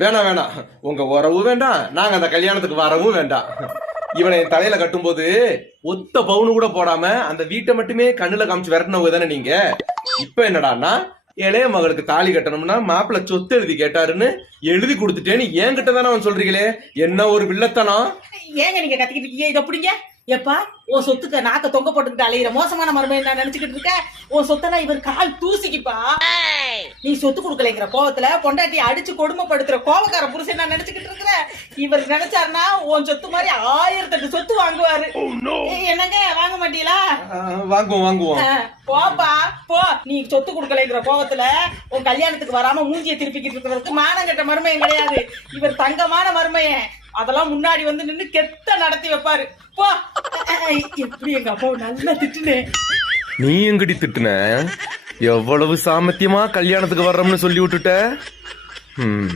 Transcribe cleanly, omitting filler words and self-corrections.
வேணாம் வேணாம், உங்க உறவு வேண்டாம், நாங்க அந்த கல்யாணத்துக்கு வரவும் வேண்டாம். இவனை என் தலையில கட்டும் போது ஒத்த பவுனு கூட போடாம அந்த வீட்டை மட்டுமே கண்ணுல காமிச்சு விரட்டினவங்க தானே நீங்க. இப்ப என்னடான்னா இளைய மகளுக்கு தாலி கட்டணும்னா மாப்பிள்ள சொத்து எழுதி கேட்டாருன்னு எழுதி கொடுத்துட்டேன்னு என்கிட்ட தானே அவன் சொல்றீங்களே, என்ன ஒரு வில்லத்தனம். ஏங்க நீங்க கத்திக்கிட்டு இருக்கீங்க? இதை பிடிங்க. எப்பா உன் சொத்துக்க நாக்க தொங்க போட்டுக்கிட்டு அலையிற மோசமான மருமை நான் நினைச்சுக்கிட்டு இருக்க. உன் சொத்தெல்லாம் இவர் கால் தூசிக்குப்பா. நீ சொத்து கொடுக்கலைங்கிற கோவத்துல பொண்டாட்டி அடிச்சு கொடுமைப்படுத்துற கோவக்கார புருஷன் நான் நினைச்சுக்கிட்டு இருக்கிற. இவர் நினைச்சாருன்னா உன் சொத்து மாதிரி 1008 சொத்து வாங்குவாரு. என்னங்க வாங்க மாட்டீங்களா? வாங்குவோம். போப்பா போ. நீ சொத்து கொடுக்கலைங்கிற கோவத்துல உன் கல்யாணத்துக்கு வராம மூஞ்சியை திருப்பிக்கிட்டு இருக்கிறதுக்கு மானங்கட்ட மருமையும் கிடையாது. இவர் தங்கமான மருமையன். அதெல்லாம் முன்னாடி வந்து நின்னு கெத்த நடத்தி வைப்பாரு. போ. எப்படி எங்க அப்பாவை நல்லா திட்டுனே. நீ எங்கடி திட்டுன? எவ்வளவு சாமர்த்தியமா கல்யாணத்துக்கு வர்றோம்னு சொல்லி விட்டுட்ட.